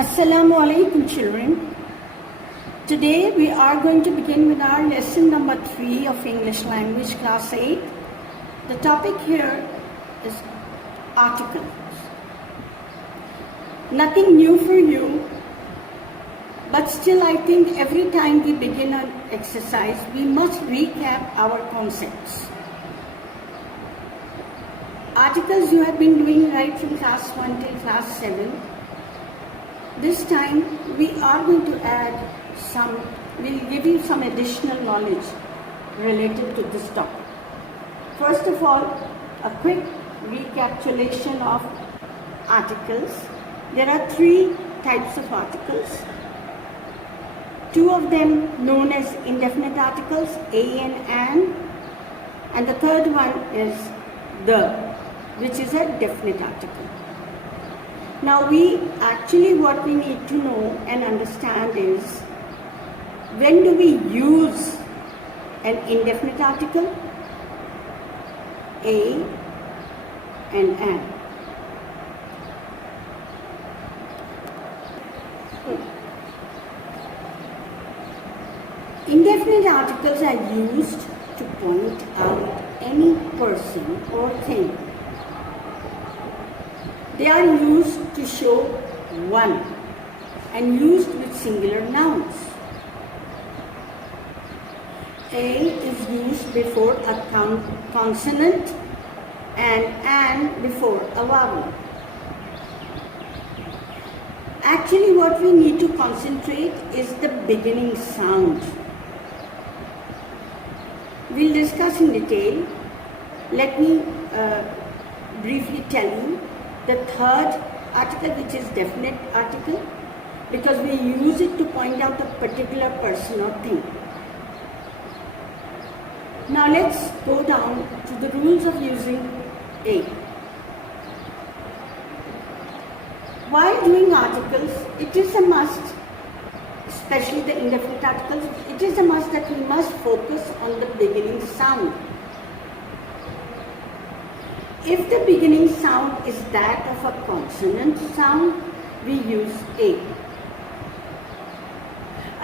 Assalamu alaikum children. Today we are going to begin with our lesson number 3 of English language class 8. The topic here is articles. Nothing new for you, but still I think every time we begin an exercise we must recap our concepts. Articles you have been doing right from class 1 till class 7. This time we are going to add we'll give you some additional knowledge related to this topic. First of all, a quick recapitulation of articles. There are 3 types of articles. 2 of them known as indefinite articles, a and the third one is the, which is a definite article. Now what we need to know and understand is, when do we use an indefinite article? A and an. Indefinite articles are used to point out any person or thing. They are used to show one and used with singular nouns. A is used before a consonant and an before a vowel. Actually, what we need to concentrate is the beginning sound. We'll discuss in detail. Let me briefly tell you the third article, which is definite article, because we use it to point out a particular person or thing. Now let's go down to the rules of using a. While doing articles, it is a must, especially the indefinite articles, it is a must that we must focus on the beginning sound. If the beginning sound is that of a consonant sound, we use a.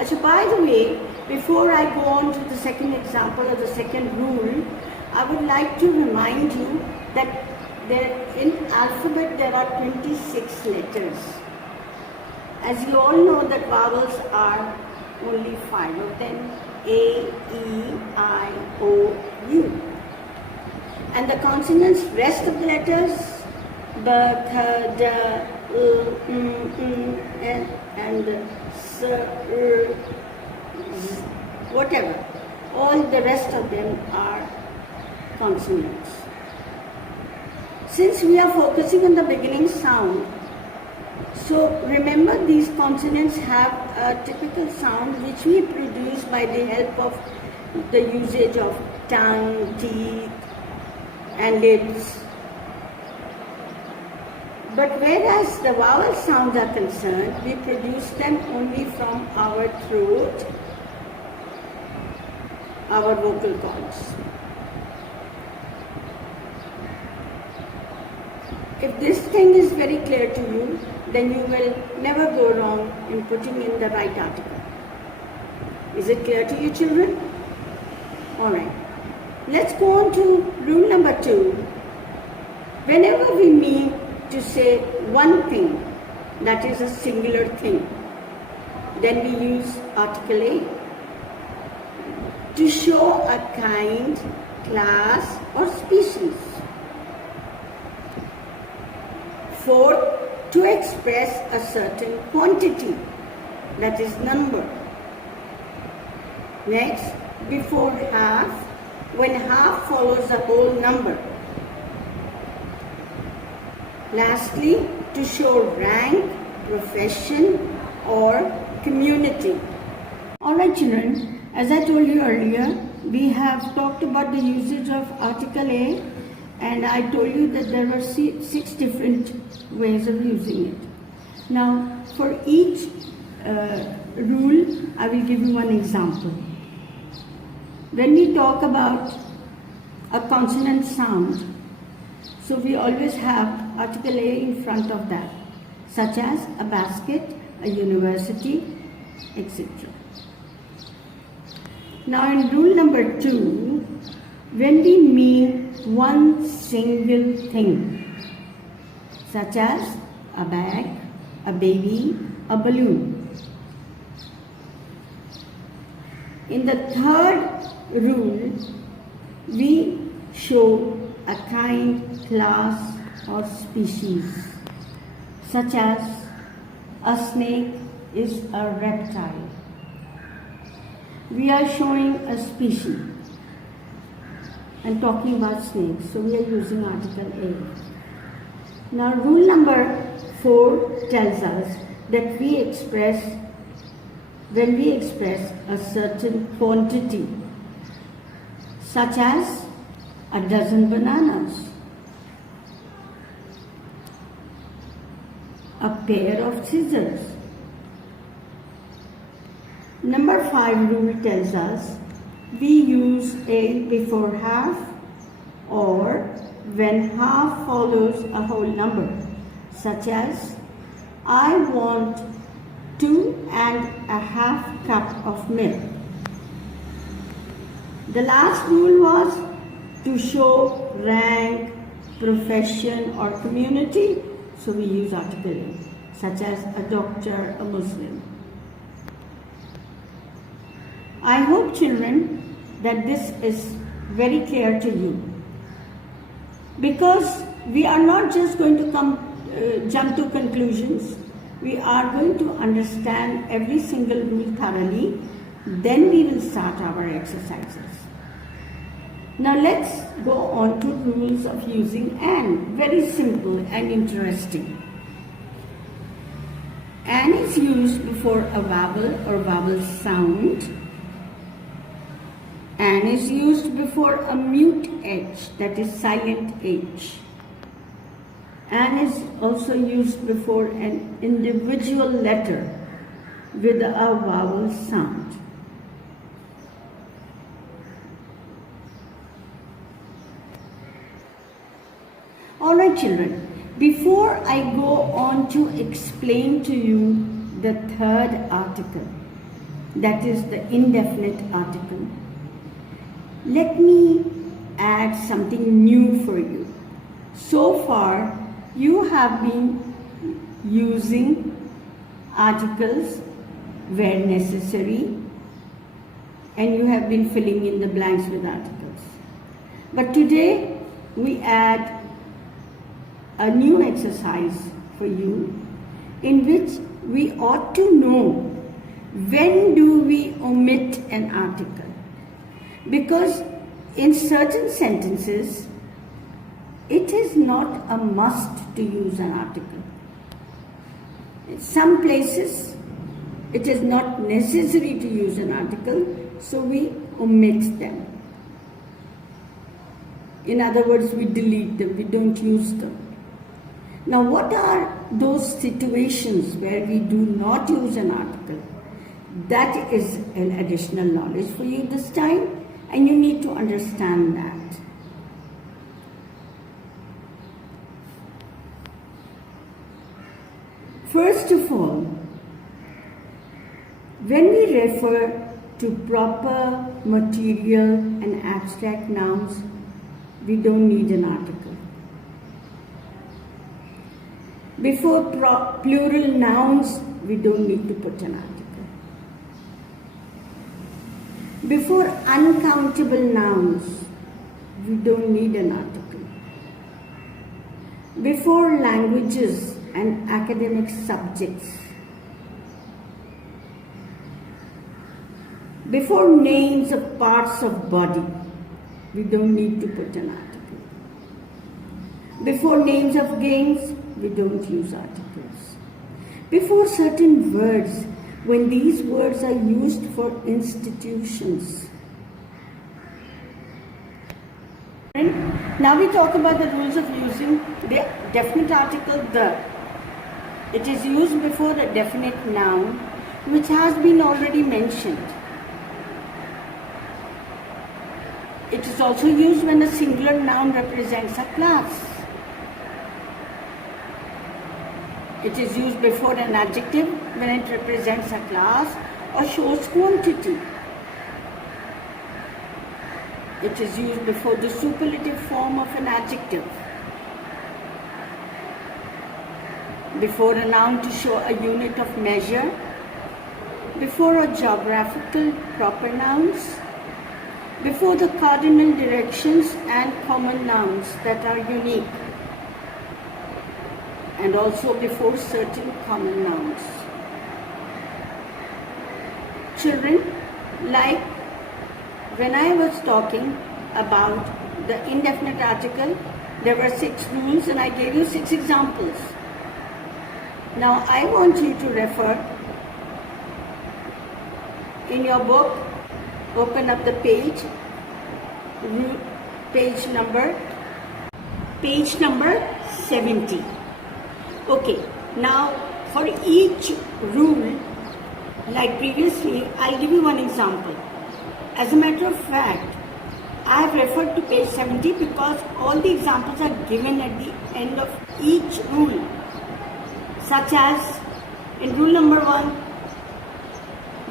So by the way, before I go on to the second example or the second rule, I would like to remind you that in alphabet there are 26 letters. As you all know that vowels are only 5 of them: A, E, I, O, U. And the consonants, rest of the letters, B, Th, D, and S, Z, whatever. All the rest of them are consonants. Since we are focusing on the beginning sound, so remember these consonants have a typical sound which we produce by the help of the usage of tongue, teeth, and lips. But whereas the vowel sounds are concerned, we produce them only from our throat, our vocal cords. If this thing is very clear to you, then you will never go wrong in putting in the right article. Is it clear to you, children? Alright. Let's go on to rule number 2. Whenever we mean to say one thing, that is a singular thing, then we use article A to show a kind, class, or species. 4, to express a certain quantity, that is number. Next, before half, when half follows a whole number. Lastly, to show rank, profession, or community. Alright children, as I told you earlier, we have talked about the usage of article A, and I told you that there are 6 different ways of using it. Now, for each rule, I will give you one example. When we talk about a consonant sound, so we always have article A in front of that, such as a basket, a university, etc. Now in rule number 2, when we mean one single thing, such as a bag, a baby, a balloon. In the third rule, we show a kind, class, or species, such as a snake is a reptile. We are showing a species and talking about snakes, so we are using article A. Now, rule number 4 tells us that when we express a certain quantity, such as a dozen bananas, a pair of scissors. Number 5 rule tells us we use a before half or when half follows a whole number, such as I want 2.5 cups of milk. The last rule was to show rank, profession or community, so we use article A, such as a doctor, a Muslim. I hope, children, that this is very clear to you, because we are not just going to jump to conclusions. We are going to understand every single rule thoroughly, then we will start our exercises. Now let's go on to rules of using an. Very simple and interesting. An is used before a vowel or vowel sound. An is used before a mute H, that is silent H. An is also used before an individual letter with a vowel sound. Alright, children, before I go on to explain to you the third article, that is the indefinite article, let me add something new for you. So far, you have been using articles where necessary, and you have been filling in the blanks with articles. But today, we add a new exercise for you in which we ought to know when do we omit an article. Because in certain sentences, it is not a must to use an article. In some places, it is not necessary to use an article, so we omit them. In other words, we delete them, we don't use them. Now, what are those situations where we do not use an article? That is an additional knowledge for you this time, and you need to understand that. First of all, when we refer to proper, material and abstract nouns, we don't need an article. Before plural nouns, we don't need to put an article. Before uncountable nouns, we don't need an article. Before languages and academic subjects, before names of parts of body, we don't need to put an article. Before names of games, we don't use articles. Before certain words, when these words are used for institutions. Now we talk about the rules of using the definite article the. It is used before a definite noun, which has been already mentioned. It is also used when a singular noun represents a class. It is used before an adjective when it represents a class or shows quantity. It is used before the superlative form of an adjective. Before a noun to show a unit of measure. Before a geographical proper nouns. Before the cardinal directions and common nouns that are unique. And also before certain common nouns. Children, like when I was talking about the indefinite article, there were 6 rules and I gave you 6 examples. Now I want you to refer in your book, open up the page number 70. Okay, now for each rule, like previously, I'll give you one example. As a matter of fact, I have referred to page 70 because all the examples are given at the end of each rule. Such as in rule number 1,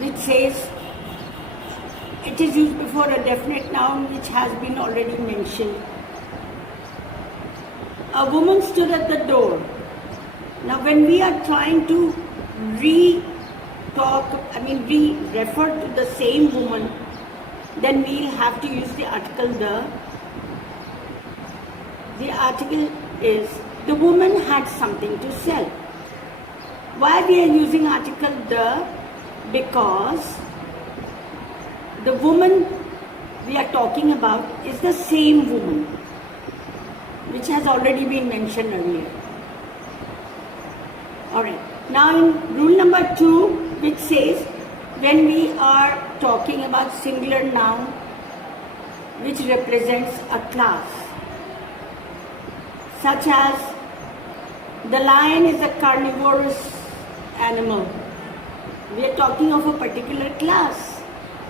which says it is used before a definite noun which has been already mentioned. A woman stood at the door. Now when we are trying to refer to the same woman, then we'll have to use the article the. The article is the woman had something to sell. Why we are using article the? Because the woman we are talking about is the same woman which has already been mentioned earlier. Alright, now in rule number 2, which says when we are talking about singular noun which represents a class, such as the lion is a carnivorous animal. We are talking of a particular class.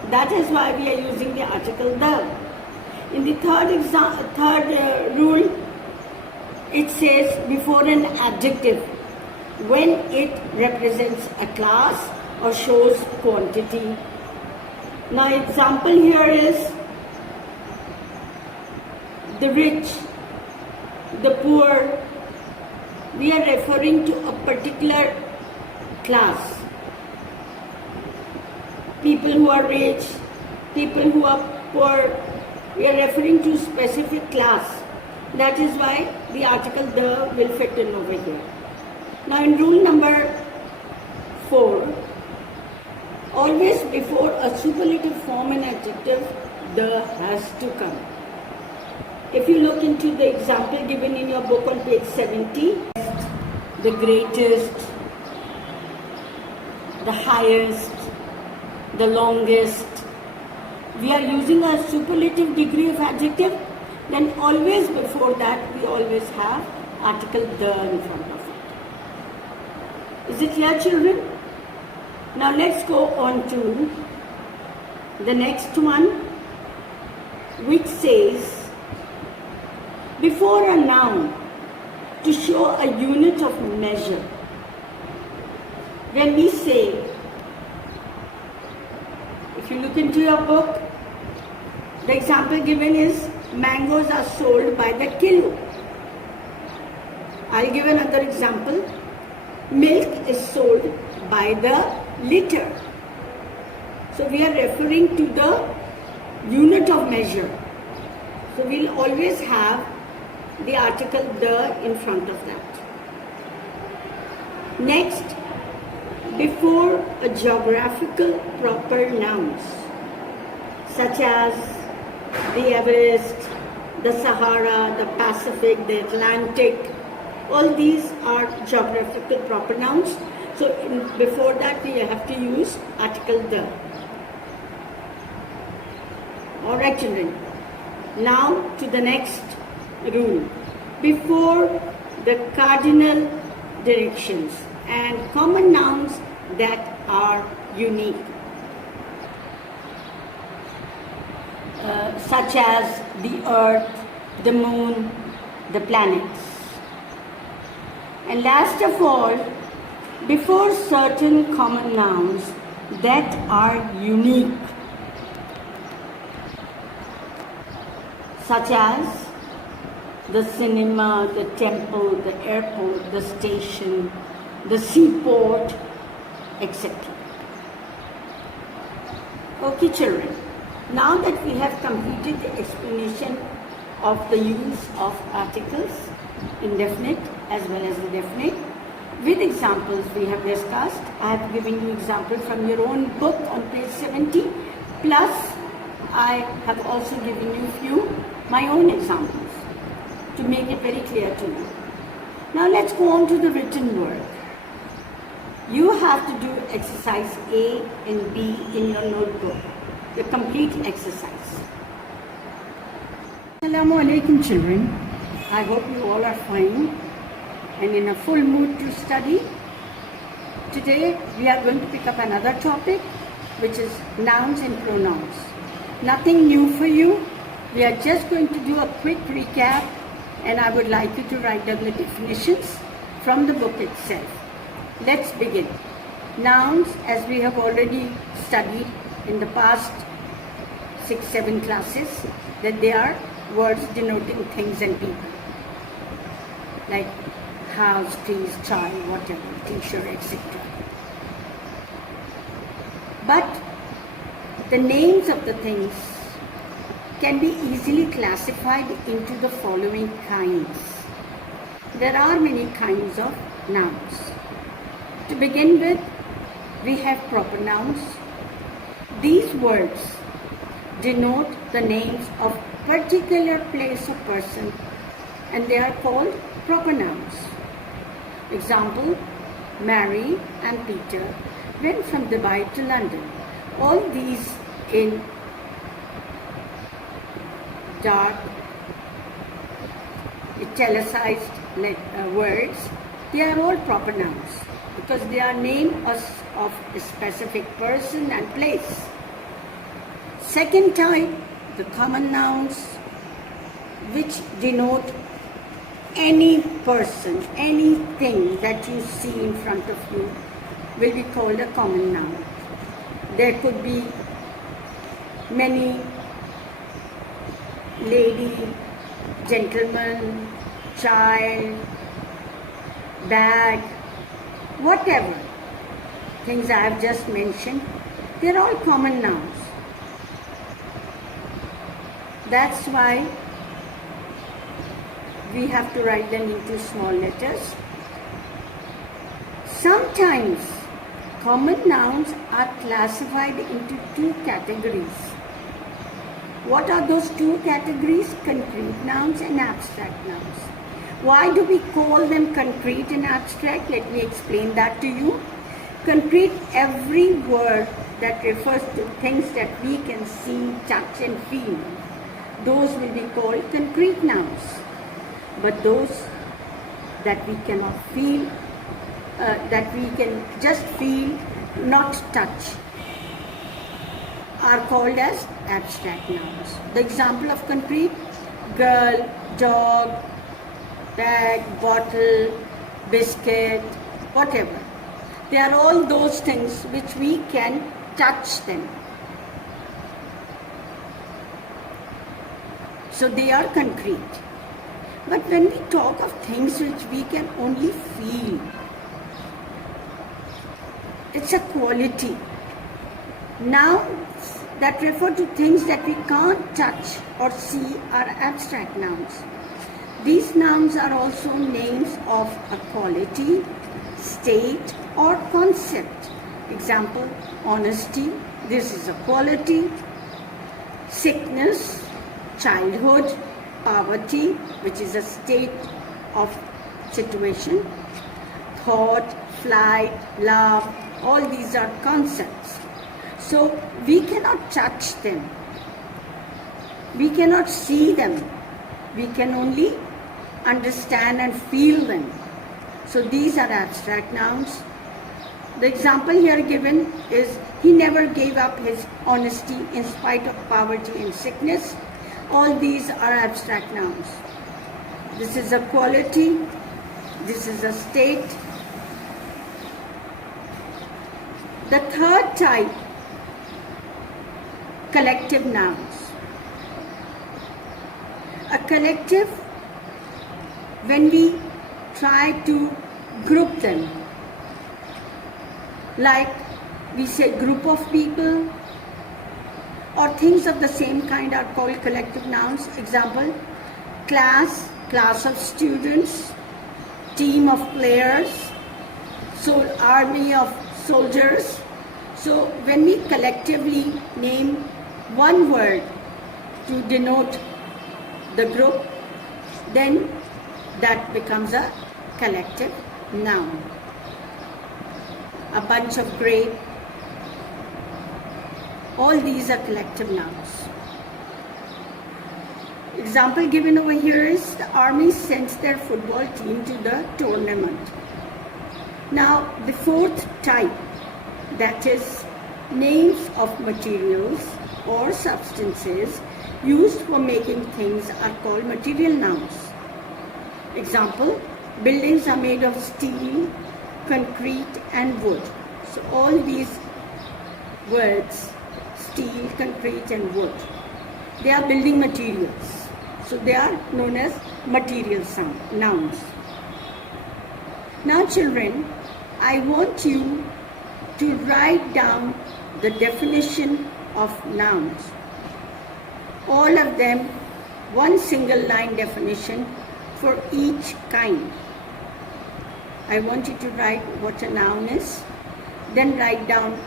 That is why we are using the article the. In the third rule, it says before an adjective when it represents a class or shows quantity. Now example here is the rich, the poor. We are referring to a particular class. People who are rich, people who are poor, we are referring to specific class. That is why the article the will fit in over here. Now in rule number 4, always before a superlative form and adjective, the has to come. If you look into the example given in your book on page 70, the greatest, the highest, the longest, we are using a superlative degree of adjective, then always before that we always have article the in front of it. Is it clear, children? Now let's go on to the next one, which says before a noun to show a unit of measure. When we say, if you look into your book, the example given is mangoes are sold by the kilo. I'll give another example. Milk is sold by the liter. So we are referring to the unit of measure. So we'll always have the article the in front of that. Next, before a geographical proper nouns such as the Everest, the Sahara, the Pacific, the Atlantic, all these are geographical proper nouns. So before that we have to use article the. Alright children, now to the next rule. Before the cardinal directions and common nouns that are unique, such as the earth, the moon, the planets. And last of all, before certain common nouns that are unique, such as the cinema, the temple, the airport, the station, the seaport, etc. Okay, children. Now that we have completed the explanation of the use of articles, indefinite as well as the definite, with examples we have discussed. I have given you examples from your own book on page 70, plus I have also given you few my own examples to make it very clear to you. Now let's go on to the written word. You have to do exercise A and B in your notebook, the complete exercise. Assalamu alaikum, children. I hope you all are fine and in a full mood to study. Today we are going to pick up another topic, which is nouns and pronouns. Nothing new for you. We are just going to do a quick recap, and I would like you to write down the definitions from the book itself. Let's begin. Nouns, as we have already studied in the past 6-7 classes, that they are words denoting things and people, like house, trees, child, whatever, teacher, etc. But the names of the things can be easily classified into the following kinds. There are many kinds of nouns. To begin with, we have proper nouns. These words denote the names of particular place or person, and they are called proper nouns. Example, Mary and Peter went from Dubai to London. All these in dark, italicized words, they are all proper nouns because they are names of a specific person and place. Second type, the common nouns, which denote any person, anything that you see in front of you, will be called a common noun. There could be many lady, gentleman, child, bag, whatever things I have just mentioned, they're all common nouns. That's why we have to write them into small letters. Sometimes common nouns are classified into two categories. What are those two categories? Concrete nouns and abstract nouns. Why do we call them concrete and abstract? Let me explain that to you. Concrete, every word that refers to things that we can see, touch and feel, those will be called concrete nouns. But those that we cannot feel, that we can just feel, not touch, are called as abstract nouns. The example of concrete: girl, dog, bag, bottle, biscuit, whatever. They are all those things which we can touch them. So they are concrete. But when we talk of things which we can only feel, it's a quality. Nouns that refer to things that we can't touch or see are abstract nouns. These nouns are also names of a quality, state or concept. Example, honesty, this is a quality. Sickness, childhood, poverty, which is a state of situation. Thought, flight, love, all these are concepts. So we cannot touch them. We cannot see them. We can only understand and feel them. So these are abstract nouns. The example here given is, he never gave up his honesty in spite of poverty and sickness. All these are abstract nouns. This is a quality. This is a state. The third type, collective nouns. A collective, when we try to group them, like we say group of people or things of the same kind are called collective nouns. Example, class, class of students, team of players, so army of soldiers. So when we collectively name one word to denote the group, then that becomes a collective noun. A bunch of grape, all these are collective nouns. Example given over here is the army sends their football team to the tournament. Now the fourth type, that is names of materials or substances used for making things, are called material nouns. Example, buildings are made of steel, concrete and wood. So all these words, steel, concrete and wood, they are building materials. So they are known as material nouns. Now children, I want you to write down the definition of nouns. All of them, one single line definition for each kind. I want you to write what a noun is, then write down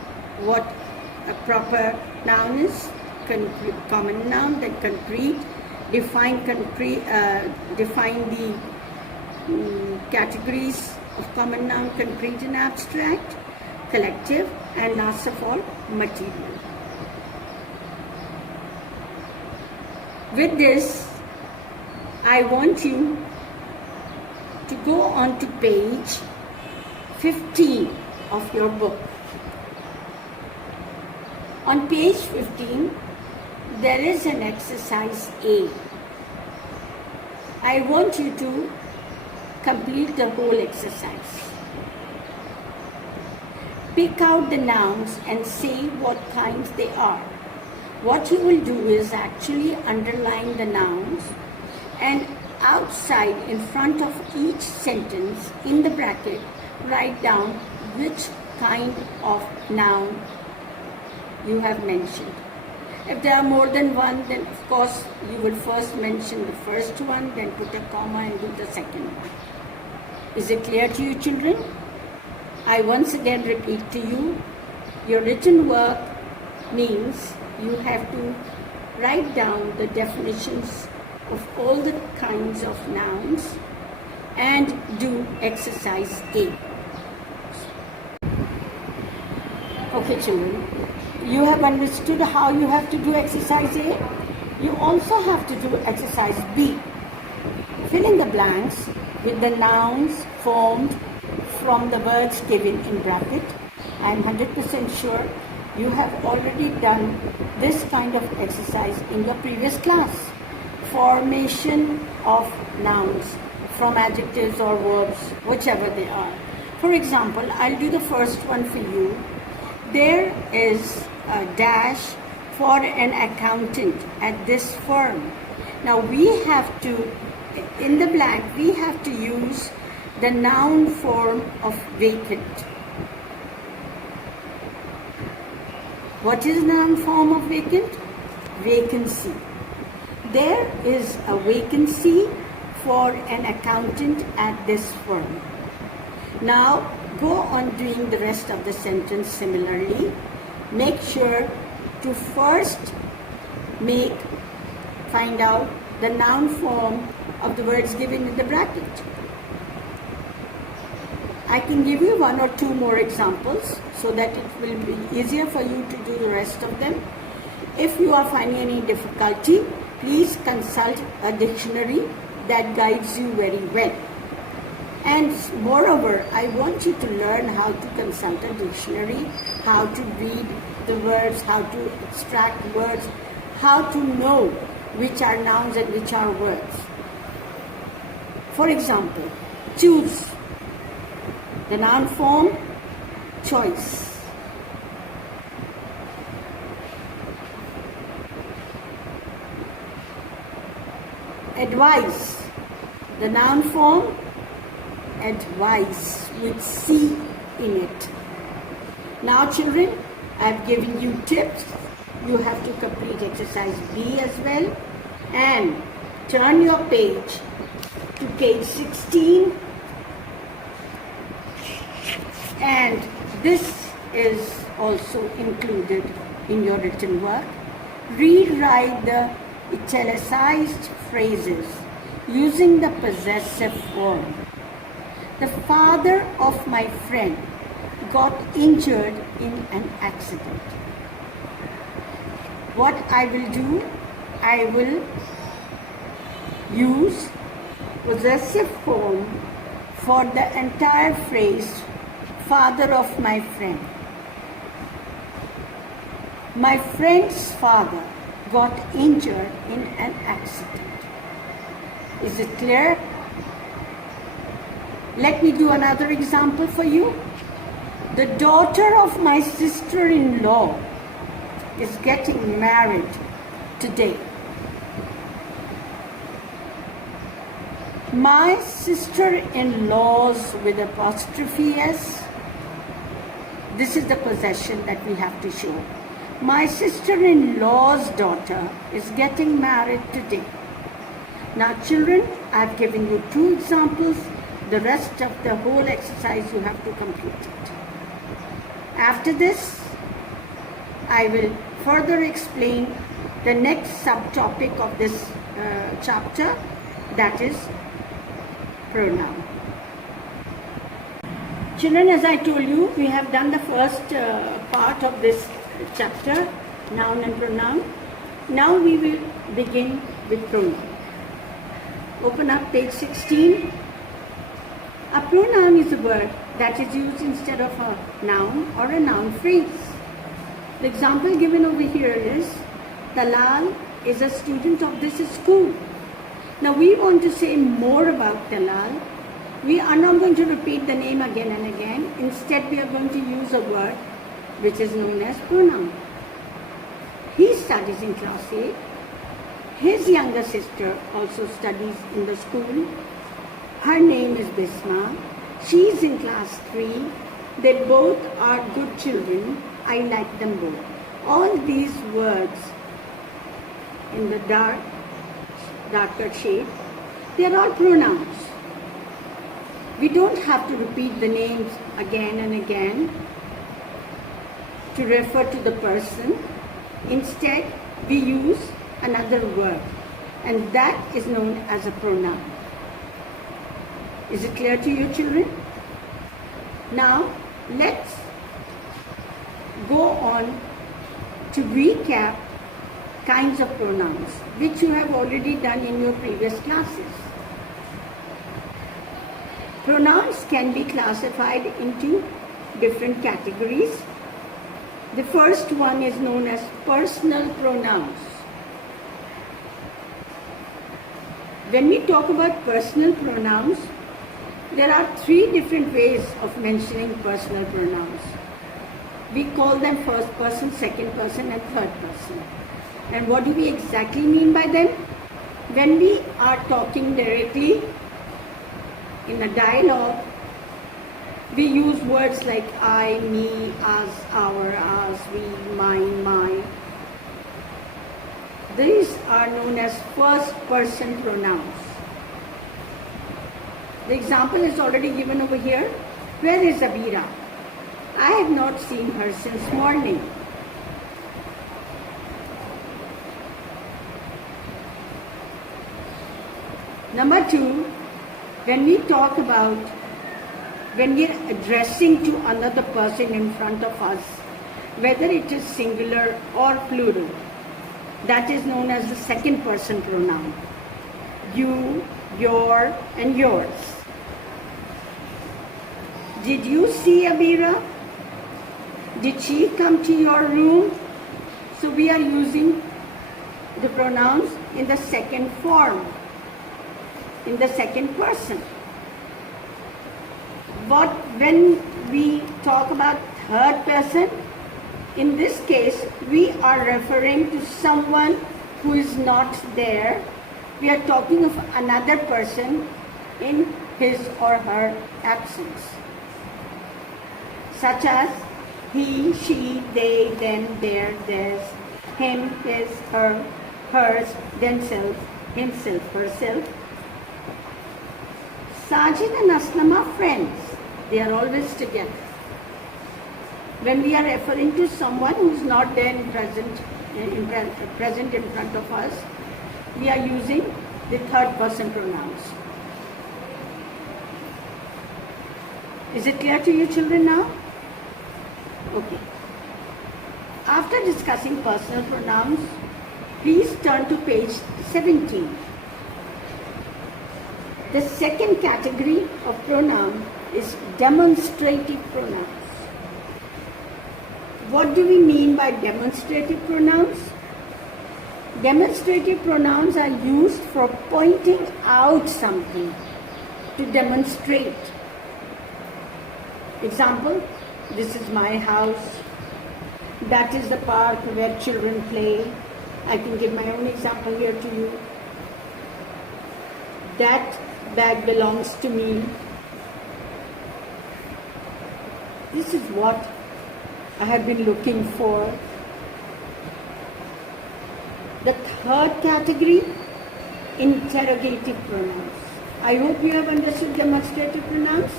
what a proper noun is, common noun, then concrete, define the categories of common noun, concrete and abstract, collective, and last of all, material. With this, I want you to go on to page 15 of your book. On page 15, there is an exercise A. I want you to complete the whole exercise. Pick out the nouns and say what kinds they are. What you will do is actually underline the nouns, and outside in front of each sentence in the bracket write down which kind of noun you have mentioned. If there are more than one, then of course you will first mention the first one, then put a comma and do the second one. Is it clear to you, children? I once again repeat to you, your written work means you have to write down the definitions of all the kinds of nouns and do exercise A. Okay, children, you have understood how you have to do exercise A. You also have to do exercise B. Fill in the blanks with the nouns formed from the words given in bracket. I am 100% sure you have already done this kind of exercise in your previous class. Formation of nouns from adjectives or verbs, whichever they are. For example, I'll do the first one for you. There is a dash for an accountant at this firm. Now we have to, in the blank, we have to use the noun form of vacant. What is noun form of vacant? Vacancy. There is a vacancy for an accountant at this firm. Now go on doing the rest of the sentence similarly. Make sure to first find out the noun form of the words given in the bracket. I can give you one or two more examples so that it will be easier for you to do the rest of them. If you are finding any difficulty, please consult a dictionary that guides you very well. And moreover, I want you to learn how to consult a dictionary, how to read the words, how to extract words, how to know which are nouns and which are words. For example, choose. The noun form, choice. Advice. The noun form, advice, with C in it. Now children, I have given you tips. You have to complete exercise B as well. And turn your page to page 16. And this is also included in your written work. Rewrite the italicized phrases using the possessive form. The father of my friend got injured in an accident. What I will do, I will use possessive form for the entire phrase, father of my friend. My friend's father got injured in an accident. Is it clear? Let me do another example for you. The daughter of my sister-in-law is getting married today. My sister-in-laws with apostrophe S. This is the possession that we have to show. My sister-in-law's daughter is getting married today. Now children, I've given you 2 examples. The rest of the whole exercise you have to complete it. After this, I will further explain the next subtopic of this chapter, that is pronoun. Children, as I told you, we have done the first part of this chapter, noun and pronoun. Now we will begin with pronoun. Open up page 16. A pronoun is a word that is used instead of a noun or a noun phrase. The example given over here is, Talal is a student of this school. Now we want to say more about Talal. We are not going to repeat the name again and again. Instead, we are going to use a word which is known as pronoun. He studies in class 8. His younger sister also studies in the school. Her name is Bisma. She is in class 3. They both are good children. I like them both. All these words in the darker shade, they are all pronouns. We don't have to repeat the names again and again to refer to the person. Instead, we use another word, and that is known as a pronoun. Is it clear to you, children? Now, let's go on to recap kinds of pronouns, which you have already done in your previous classes. Pronouns can be classified into different categories. The first one is known as personal pronouns. When we talk about personal pronouns, there are 3 different ways of mentioning personal pronouns. We call them first person, second person, and third person. And what do we exactly mean by them? When we are talking directly in a dialogue, we use words like I, me, us, our, us, we, mine, my. These are known as first person pronouns. The example is already given over here. Where is Abira? I have not seen her since morning. Number 2, when we talk about when we are addressing to another person in front of us, whether it is singular or plural, that is known as the second person pronoun. You, your, and yours. Did you see Abira? Did she come to your room? So we are using the pronouns in the second form, in the second person. when we talk about third person, in this case, we are referring to someone who is not there. We are talking of another person in his or her absence, such as he, she, they, them, their, theirs, him, his, her, hers, themselves, himself, herself. Sajid and Aslam are friends. They are always together. When we are referring to someone who is not there present in front of us, we are using the third person pronouns. Is it clear to you, children, now? Okay. After discussing personal pronouns, please turn to page 17. The second category of pronoun is demonstrative pronouns. What do we mean by demonstrative pronouns? Demonstrative pronouns are used for pointing out something, to demonstrate. Example, this is my house. That is the park where children play. I can give my own example here to you. That bag belongs to me. This is what I have been looking for. The third category, interrogative pronouns. I hope you have understood demonstrative pronouns.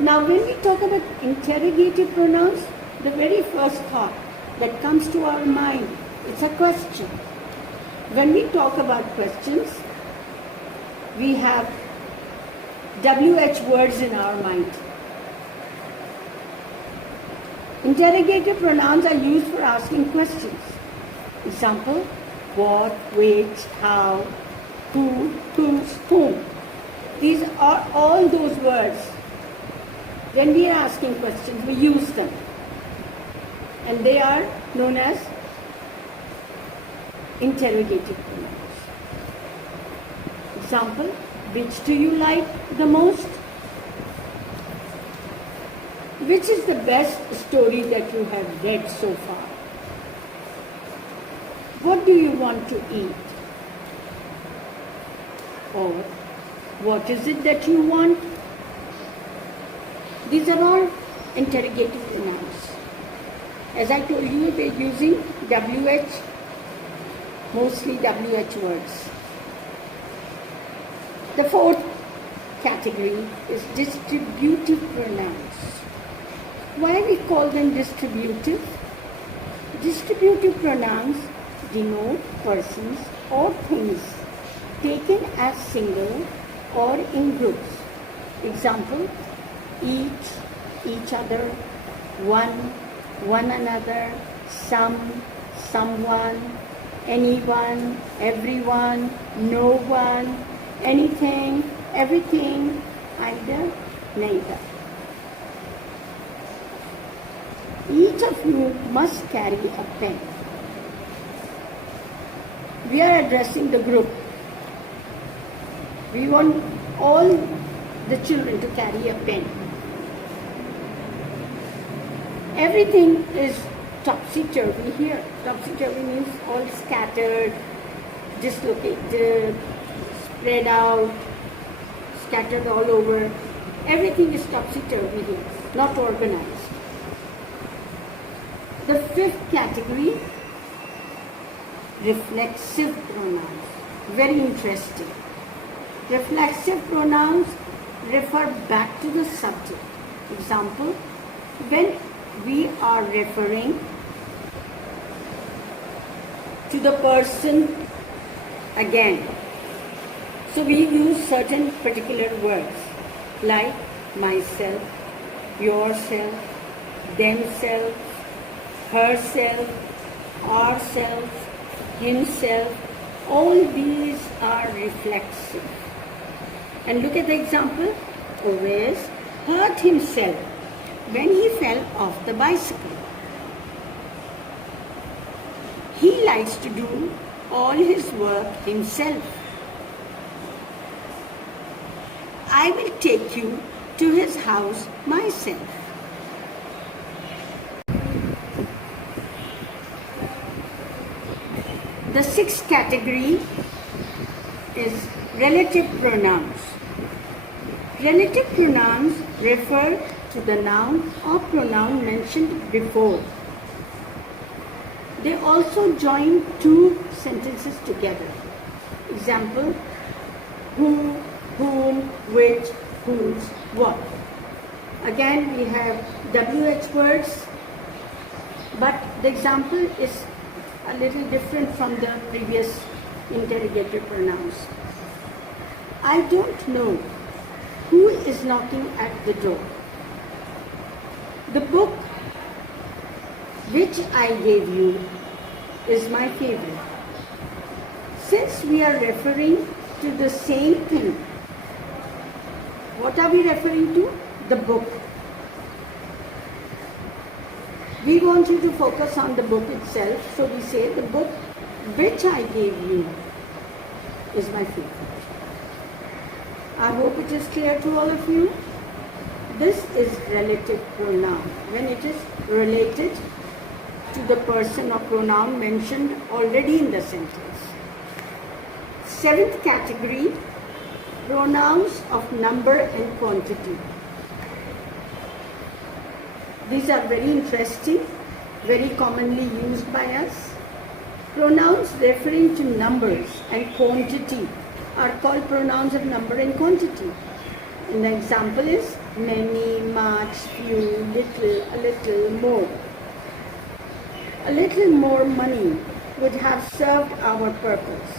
Now, when we talk about interrogative pronouns, the very first thought that comes to our mind, it's a question. When we talk about questions, we have WH words in our mind. Interrogative pronouns are used for asking questions. Example, what, which, how, who, whose, whom. These are all those words. When we are asking questions, we use them. And they are known as interrogative pronouns. Example, which do you like the most? Which is the best story that you have read so far? What do you want to eat? Or what is it that you want? These are all interrogative pronouns. As I told you, we are using WH, mostly WH words. The fourth category is distributive pronouns. Why we call them distributive? Distributive pronouns denote persons or things taken as single or in groups. Example, each other, one another, some, someone, anyone, everyone, no one, anything, everything, either, neither. Each of you must carry a pen. We are addressing the group. We want all the children to carry a pen. Everything is topsy-turvy here. Topsy-turvy means all scattered, dislocated, spread out, scattered all over. Everything is topsy-turvy here, not organized. The fifth category, reflexive pronouns. Very interesting. Reflexive pronouns refer back to the subject. Example, when we are referring to the person again. So we use certain particular words like myself, yourself, themselves, herself, ourselves, himself. All these are reflexive. And look at the example. Owais hurt himself when he fell off the bicycle. He likes to do all his work himself. I will take you to his house myself. The sixth category is relative pronouns. Relative pronouns refer to the noun or pronoun mentioned before. They also join two sentences together. Example, who, whom, which, whose, what. Again, we have WH words, but the example is a little different from the previous interrogative pronouns. I don't know who is knocking at the door. The book which I gave you is my favorite. Since we are referring to the same thing, what are we referring to? The book. We want you to focus on the book itself, so we say the book which I gave you is my favorite. I hope it is clear to all of you. This is relative pronoun when it is related to the person or pronoun mentioned already in the sentence. Seventh category, pronouns of number and quantity. These are very interesting, very commonly used by us. Pronouns referring to numbers and quantity are called pronouns of number and quantity. And the example is many, much, few, little, a little, more. A little more money would have served our purpose.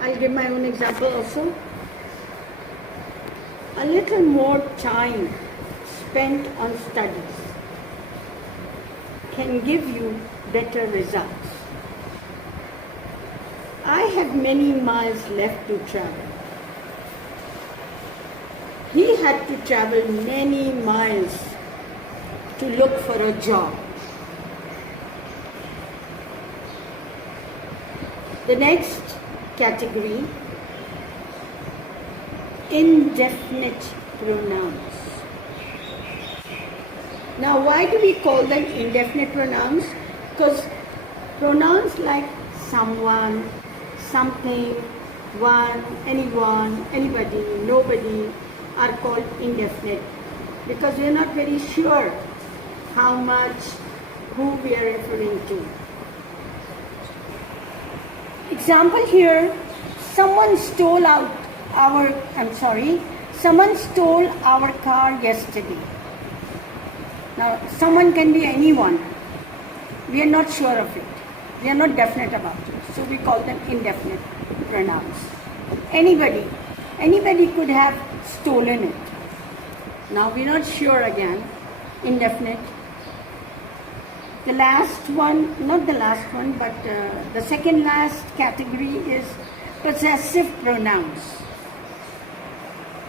I'll give my own example also. A little more time spent on studies can give you better results. I have many miles left to travel. He had to travel many miles to look for a job. The next category, indefinite pronouns. Now, why do we call them indefinite pronouns? Because pronouns like someone, something, one, anyone, anybody, nobody are called indefinite because we are not very sure how much, who we are referring to. Example here, someone stole our car yesterday. Now, someone can be anyone. We are not sure of it. We are not definite about it. So we call them indefinite pronouns. Anybody could have stolen it. Now we are not sure again. Indefinite. The last one, not the last one, but the second last category is possessive pronouns.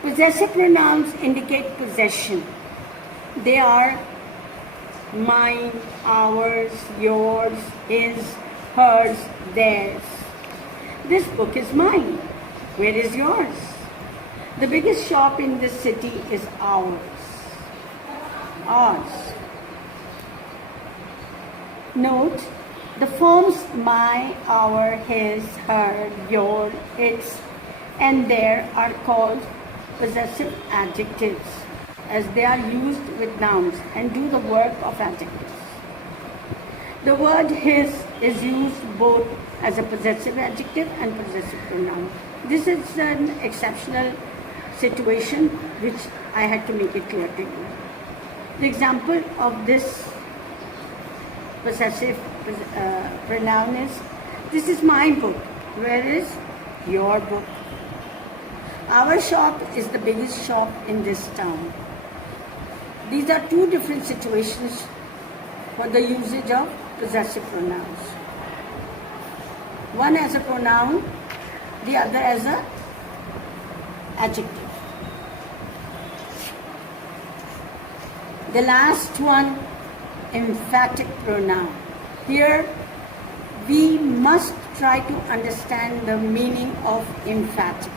Possessive pronouns indicate possession. They are mine, ours, yours, his, hers, theirs. This book is mine. Where is yours? The biggest shop in this city is ours. Ours. Note, the forms my, our, his, her, your, its, and their are called possessive adjectives, as they are used with nouns and do the work of adjectives. The word his is used both as a possessive adjective and possessive pronoun. This is an exceptional situation which I had to make it clear to you. The example of this possessive pronoun is, this is my book. Where is your book? Our shop is the biggest shop in this town. These are two different situations for the usage of possessive pronouns. One as a pronoun, the other as an adjective. The last one, emphatic pronoun. Here we must try to understand the meaning of emphatic.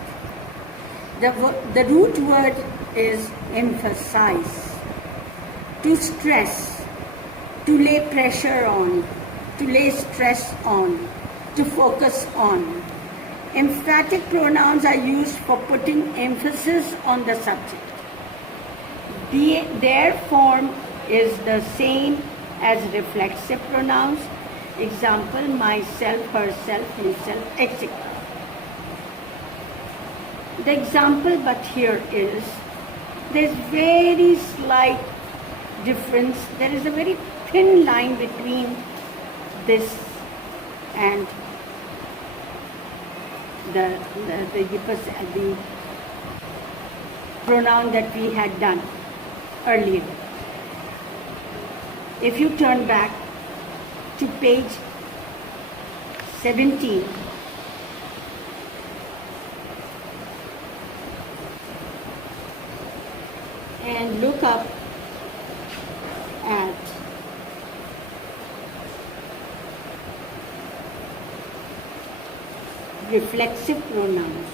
The root word is emphasize, to stress, to lay pressure on, to lay stress on, to focus on. Emphatic pronouns are used for putting emphasis on the subject. Their form is the same as reflexive pronouns. Example, myself, herself, himself, etc. The example but here is, there's very slight difference. There is a very thin line between this and the pronoun that we had done earlier. If you turn back to page 17, and look up at reflexive pronouns,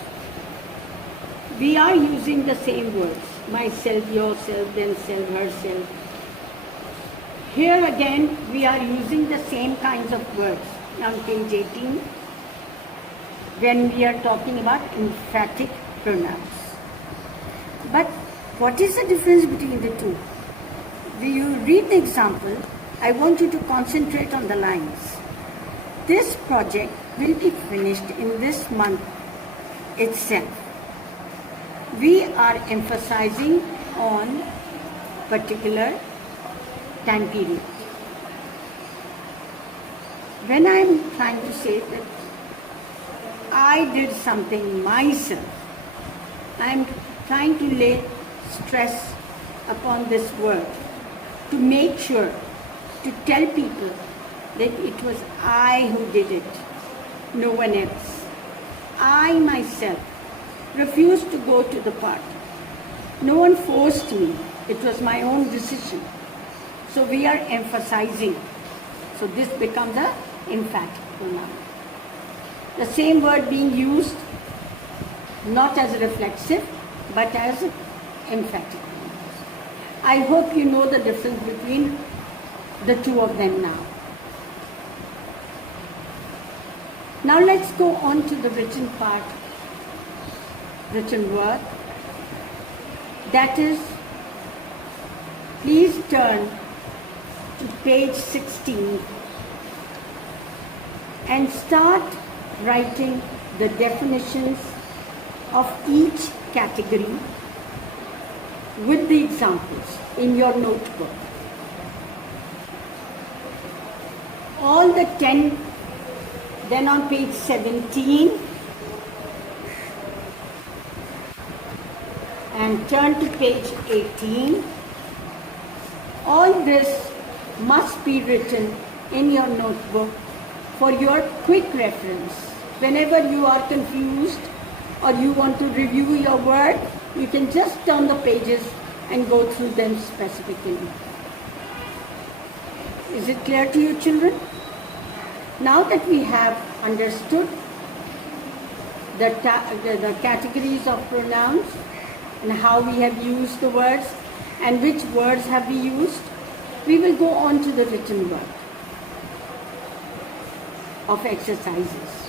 we are using the same words, myself, yourself, themself, herself. Here again, we are using the same kinds of words on page 18 when we are talking about emphatic pronouns. But what is the difference between the two? When you read the example, I want you to concentrate on the lines. This project will be finished in this month itself. We are emphasizing on particular time period. When I am trying to say that I did something myself, I am trying to lay stress upon this word to make sure, to tell people that it was I who did it, no one else. I myself refused to go to the party. No one forced me. It was my own decision. So we are emphasizing. So this becomes an emphatic pronoun. The same word being used not as reflexive but as emphatic pronouns. I hope you know the difference between the two of them now. Now let's go on to the written part, written word. That is, please turn to page 16 and start writing the definitions of each category with the examples in your notebook. All the 10, then on page 17, and turn to page 18. All this must be written in your notebook for your quick reference. Whenever you are confused or you want to review your word, you can just turn the pages and go through them specifically. Is it clear to you, children? Now that we have understood the categories of pronouns and how we have used the words and which words have we used, we will go on to the written work of exercises.